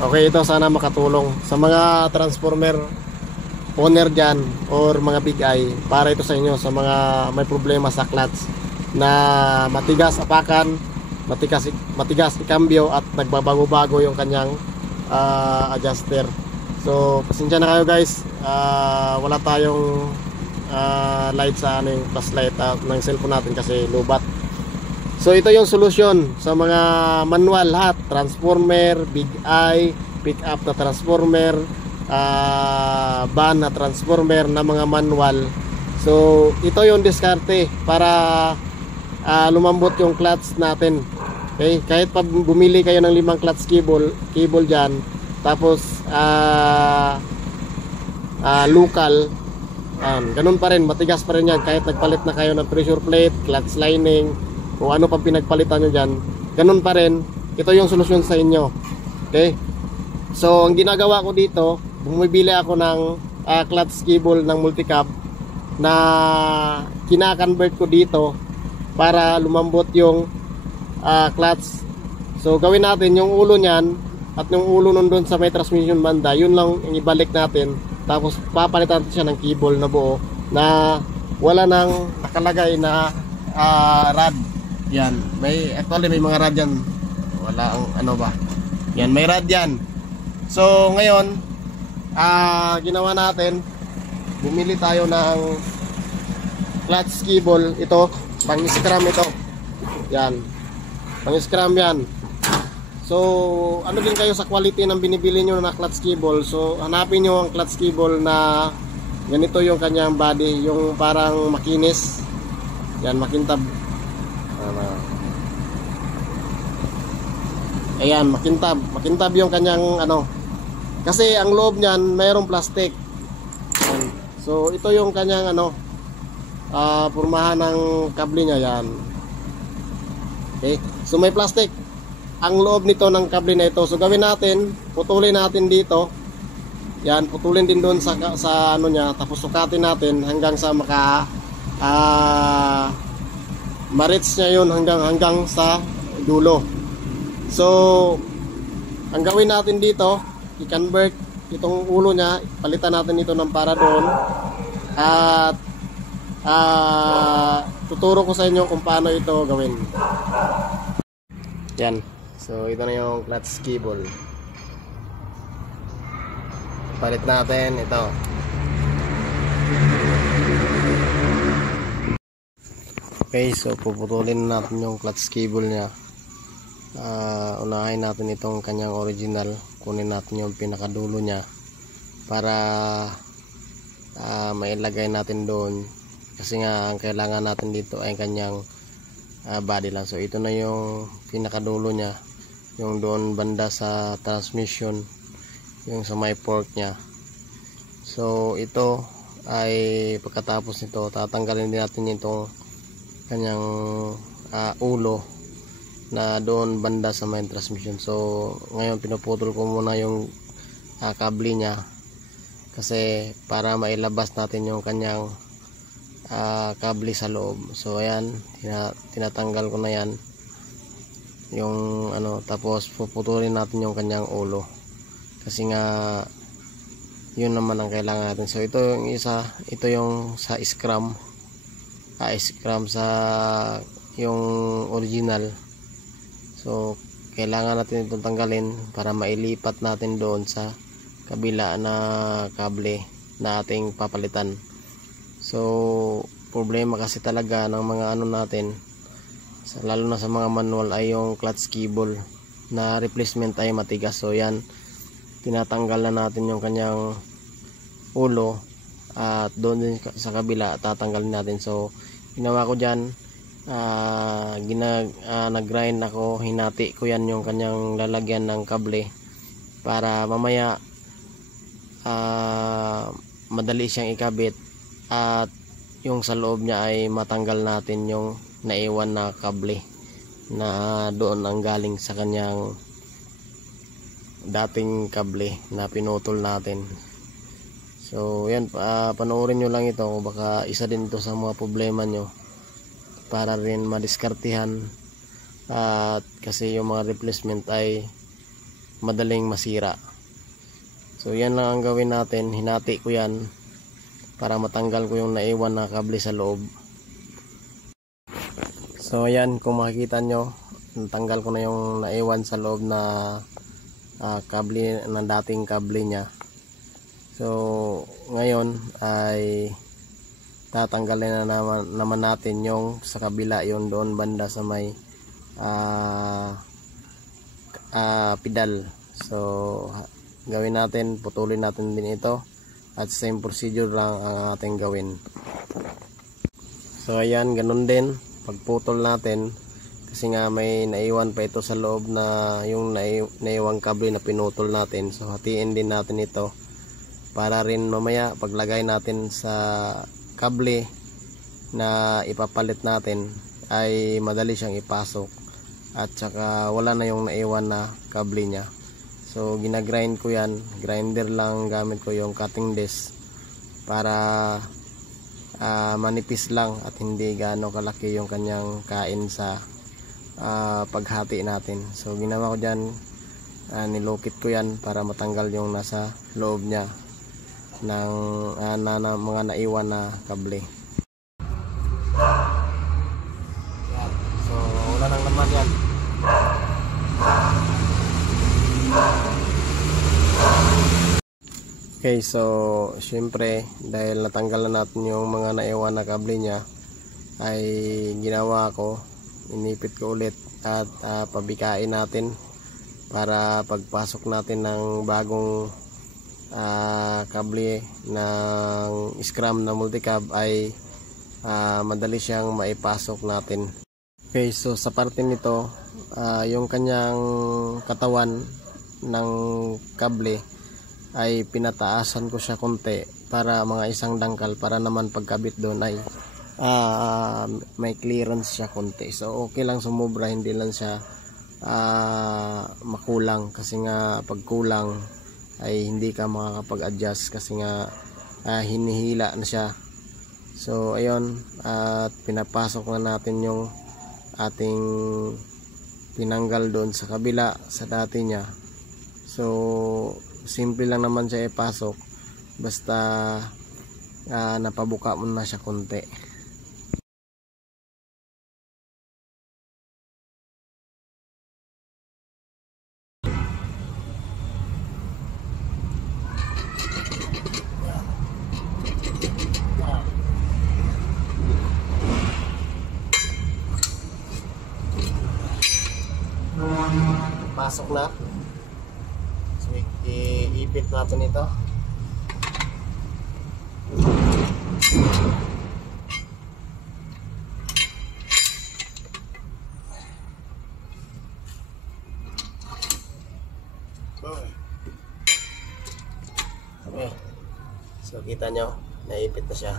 Okay, ito sana makatulong sa mga transformer owner dyan or mga big eye. Para ito sa inyo sa mga may problema sa clutch na matigas apakan, matigas ikambyo at nagbabago-bago yung kanyang adjuster. So pasensya na kayo guys, wala tayong light sa yung flashlight ng cellphone natin kasi lobat. So ito yung solusyon sa mga manual lahat, transformer, big eye, pick up na transformer, van na transformer na mga manual. So ito yung diskarte para lumambot yung clutch natin. Okay, kahit pa bumili kayo ng 5 clutch cable dyan, tapos local, ganun pa rin, matigas pa rin yan kahit nagpalit na kayo ng pressure plate, clutch lining, kung ano pa pinagpalitan nyo dyan, ganun pa rin. Ito yung solusyon sa inyo. Okay, so ang ginagawa ko dito, bumibili ako ng clutch cable ng multicab na kina-convert ko dito para lumambot yung clutch. So gawin natin yung ulo nyan at yung ulo nun doon sa may transmission banda, yun lang yung ibalik natin. Tapos papalitan natin siya ng cable na buo na wala nang nakalagay na rad. Yan, actually may mga rad yan. Wala ang ano ba. Yan, may rad yan. So ngayon, ginawa natin, bumili tayo ng clutch cable. Ito, pang scram ito. Yan, pang scram yan. So ano din kayo sa quality ng binibili nyo na clutch cable. So hanapin nyo ang clutch cable na ganito yung kanyang body, yung parang makinis. Yan, makintab. Ayan, makintab yung kanyang ano. Kasi ang loob niyan mayroong plastic. Ayan. So ito yung kanyang ano, pormahan ng kable niya yan. Okay, so may plastic ang loob nito ng kable na ito. So gawin natin, putulin natin dito. Yan, putulin din doon sa ano niya, tapos sukatin natin hanggang sa ma-reach niya yun hanggang sa dulo. So ang gawin natin dito, i-convert itong ulo niya, palitan natin ito ng para doon. At tuturo ko sa inyo kung paano ito gawin. Yan. So ito na yung clutch cable. Palit natin ito. Okay, so puputulin natin yung clutch cable niya. Unahin natin itong kanyang original, kunin natin yung pinakadulo niya para mailagay natin doon, kasi nga ang kailangan natin dito ay kanyang body lang. So ito na yung pinakadulo niya, yung doon banda sa transmission, yung sa may fork niya. So ito ay pagkatapos nito, tatanggalin din natin itong kanyang ulo na doon banda sa main transmission. So ngayon pinuputol ko muna yung kable niya kasi para mailabas natin yung kanyang kable sa loob. So ayan, tinatanggal ko na yan yung ano, tapos puputulin natin yung kanyang ulo kasi nga yun naman ang kailangan natin. So ito yung isa, ito yung sa scram sa yung original. So kailangan natin itong tanggalin para mailipat natin doon sa kabila na kable na ating papalitan. So problema kasi talaga ng mga ano natin, lalo na sa mga manual, ay yung clutch cable na replacement ay matigas. So yan, tinatanggal na natin yung kanyang ulo at doon din sa kabila tatanggalin natin. So ginawa ko dyan, nag-grind ako, hinati ko yan yung kanyang lalagyan ng kable para mamaya madali siyang ikabit at yung sa loob niya ay matanggal natin yung naiwan na kable na doon ang galing sa kanyang dating kable na pinutol natin. So yan, panoorin nyo lang ito, baka isa din ito sa mga problema nyo para rin madiskartihan. At kasi yung mga replacement ay madaling masira. So yan lang ang gawin natin, hinati ko yan para matanggal ko yung naiwan na kable sa loob. So ayan, kung makikita nyo, natanggal ko na yung naiwan sa loob na kable, na dating kable nya. So ngayon ay tatanggalin na naman natin yung sa kabila, yung doon banda sa may pedal. So gawin natin, putulin natin din ito at same procedure lang ang ating gawin. So ayan, ganun din pagputol natin, kasi nga may naiwan pa ito sa loob na yung naiwang kable na pinutol natin. So hatiin din natin ito para rin mamaya paglagay natin sa kable na ipapalit natin ay madali siyang ipasok at saka wala na yung naiwan na kable nya. So ginagrind ko yan, grinder lang gamit ko, yung cutting disc para manipis lang at hindi gaano kalaki yung kanyang kain sa paghati natin. So ginawa ko dyan, nilukit ko yan para matanggal yung nasa loob nya ng mga naiwan na kable. Yan. So wala nang naman yan. Okay, so syempre dahil natanggal na natin yung mga naiwan na kable nya, ay ginawa ko, inipit ko ulit at pabikain natin para pagpasok natin ng bagong kable ng scrum na multicab ay madali siyang maipasok natin. Okay, so sa parte nito, yung kanyang katawan ng kable ay pinataasan ko siya konti para mga isang dangkal, para naman pagkabit doon ay may clearance siya konti. So okay lang sumobra, hindi lang siya makulang, kasi nga pag kulang ay hindi ka makakapag-adjust kasi nga hinihila na siya. So ayun, at pinapasok na natin yung ating tinanggal doon sa kabila sa dati niya. So simple lang naman siya ipasok, basta napabuka mo na siya konti. Pasok na. So iipit natin ito. Okay. So kita nyo, naipit na siya.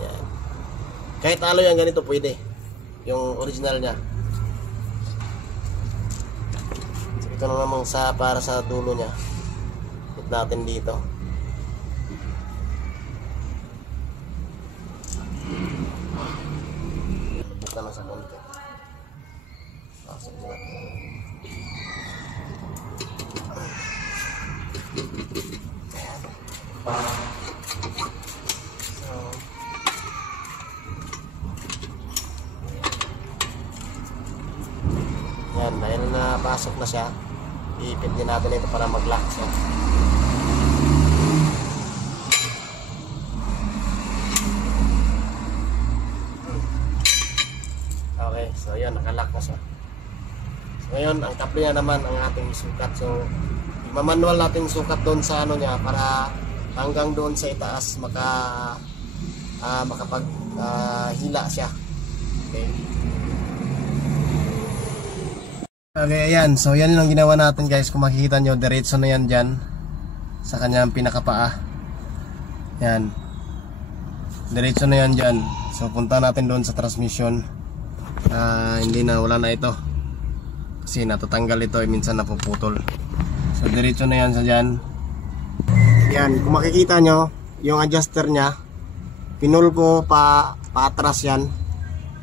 Ayan. Kahit talo yan ganito pwede, yung original nya. Ito na namang para sa dulo niya. Put natin dito. Buka na sa konti. Pasok na. Yan, dahil napasok na siya, iipit din natin ito para mag-lock siya. Okay, so yun, nakalock na siya. So ngayon, ang kable niya naman ang ating sukat. So imamanual natin sukat doon sa ano niya para hanggang doon sa itaas makapag hila siya. Okay. Okay, ayan. So yan yung ginawa natin guys. Kung makikita nyo, diretso na yan dyan sa kanyang pinakapaa. Yan, diretso na yan dyan. So punta natin doon sa transmission. Hindi na, wala na ito kasi natatanggal ito, minsan napuputol. So diretso na yan sa dyan. Yan, kung makikita nyo, yung adjuster nya, pinul ko pa atras yan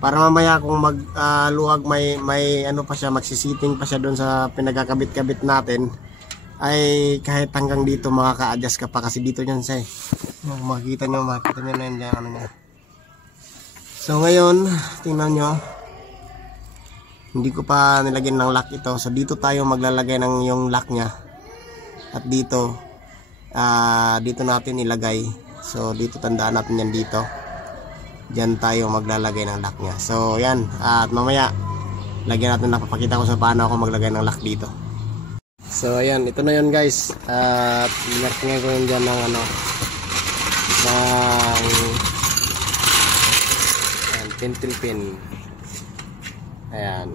para mamaya kung magluwag may ano pa siya, magsisiting pa siya doon sa pinagkakabit-kabit natin, ay kahit hanggang dito makaka-adjust ka pa kasi dito yan siya. Makikita nyo na yan dyan, ano niya. So ngayon, tingnan nyo, hindi ko pa nilagyan ng lock ito. So dito tayo maglalagay ng yung lock niya. At dito, dito natin ilagay. So dito tandaan natin yan dito. Diyan tayo maglalagay ng lock niya. So yan, at mamaya lagyan natin, napapakita ko sa paano ako maglagay ng lock dito. So ayan, ito na yun guys. At marking ko yun dyan ng ano, ng pentel pin. Ayan.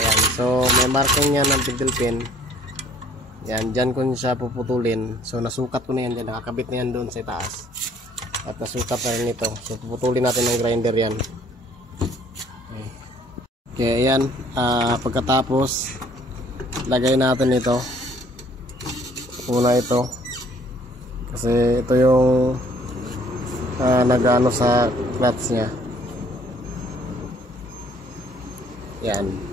Ayan, so may marking yan ng pentel pin. Yan, dyan ko siya puputulin. So nasukat ko na yan dyan, nakakabit na yan doon sa taas. At nasukat na rin ito. So puputulin natin ng grinder yan. Okay, ayan. Pagkatapos lagay natin ito. Una ito. Kasi ito yung nag-ano sa clutch nya. Yan.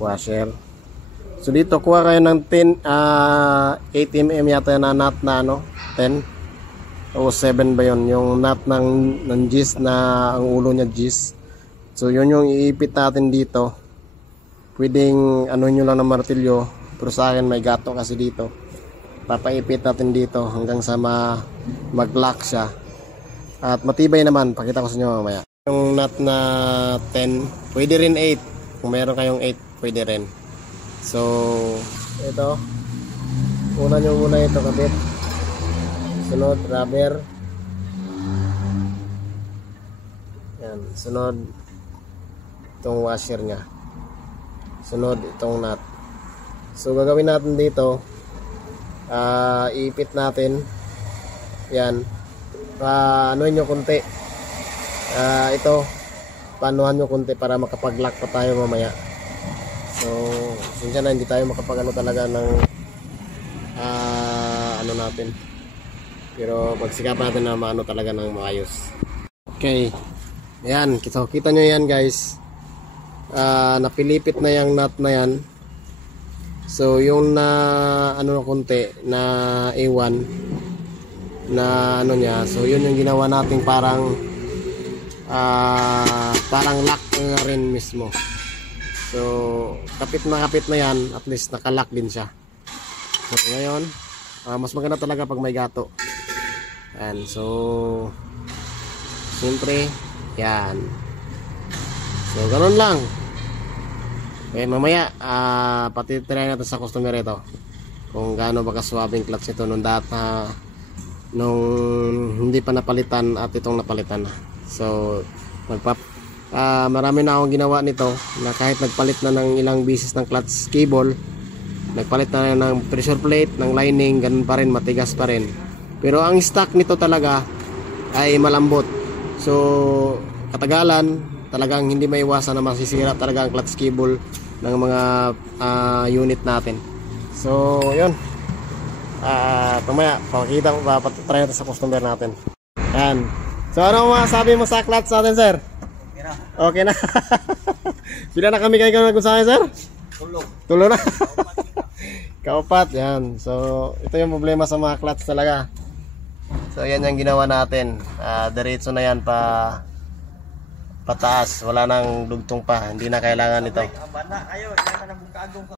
Washer. So dito kuha kayo ng 8mm yata na nut na ano, 10 o 7 ba yun, yung nut ng gis na ang ulo niya gis. So yun yung iipit natin dito. Pwedeng ano nyo lang ng martilyo, pero sa akin may gato kasi dito. Papaipit natin dito hanggang sa mag-lock siya. At matibay naman, pakita ko sa inyo mamaya. Yung nut na 10, pwede rin 8. Kung meron kayong 8, pwede rin. So ito, una nyo muna ito kabit. Sunod rubber. Yan, sunod itong washer nya. Sunod itong nut. So gagawin natin dito, iipit natin yan, anuhin nyo konti, ito panuhan nyo konti para makapag-lock pa tayo mamaya. So sinsya na hindi tayo makapag-ano talaga ng ano natin, pero magsikap natin na maano talaga ng maayos. Okay, yan, kita nyo yan guys. Napilipit na yung nut na yan. So yung na ano na konti na A1 na ano niya, so yun yung ginawa nating parang lock na rin mismo. So kapit na yan, at least nakalock din siya. So ngayon mas maganda talaga pag may gato. And so siyempre yan. So ganun lang. Okay, mamaya pati try natin sa customer ito kung gaano ba kaswabing clutch ito nung nung hindi pa napalitan at itong napalitan na. So marami na akong ginawa nito na kahit nagpalit na ng ilang bisis ng clutch cable, nagpalit na ng pressure plate, ng lining, ganun pa rin, matigas pa rin. Pero ang stock nito talaga ay malambot. So katagalan talagang hindi maiwasan na masisira talaga ang clutch cable ng mga unit natin. So yun, mamaya papatry natin sa customer natin. Yan. So ano masasabi mo sa clutch natin, sir? Okay na. Pila na kami kayo nag-usahay, sir? Tulo na. Kaupat. Yan. So ito yung problema sa mga clutch talaga. So yan yung ginawa natin. Diretso na yan pataas, wala nang dugtong pa, hindi na kailangan ito.